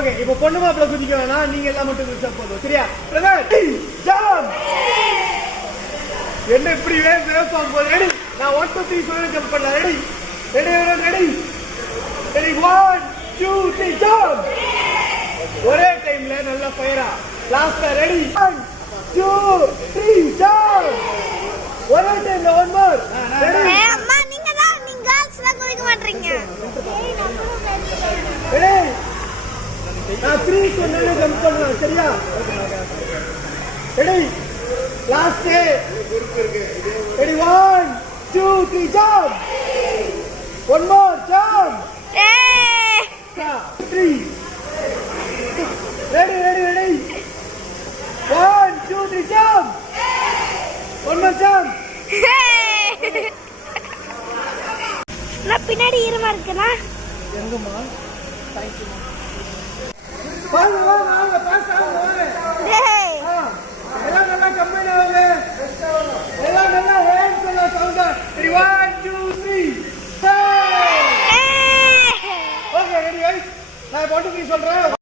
Okay இப்போ பொண்ணு மாப்பிள்ள குதிக்க வேணாம், நீங்க எல்லாம் மட்டும் குதிச்சா போதும். சரியா பிரதர்? ஜம்ப். என்ன இப்படி வேகம் போகுது? ரெடி? நான் 1 2 3 சொல்ல ஜம்ப் பண்ணலாம். Ready ready ready ready 1 2 3 jump. ஒரே டைம்ல நல்ல ஃபயரா லாஸ்டா. Ready 1 2 3 jump. ஒரே டைம்ல ஒன் மோர். ரெடி? அம்மா நீங்க கேர்ள்ஸ் தான் குதிக்க மாட்டீங்க. ரெடி? நான் 3 சொன்னேன்னு ஜம்ப் பண்ணலாம். சரியா? Ready? Last. Ready 1 2 3 jump. One more jump. 3 ready ready ready 1 2 3 jump. One more jump. நான் பின்னாடி ஈரமா இருக்கேனா? எங்கம்மா? थैंक यू வாங்க வாங்க வாங்க பாஸ் ஆகுங்க வாங்க. டேய் எல்லாம் நல்லா கம்பைன் ஆகுங்க. எல்லாம் நல்லா ஹேண்ட் சொல்ல சவுண்ட். 1 2 3 okay ready guys. நான் 1 2 3 சொல்றேன்.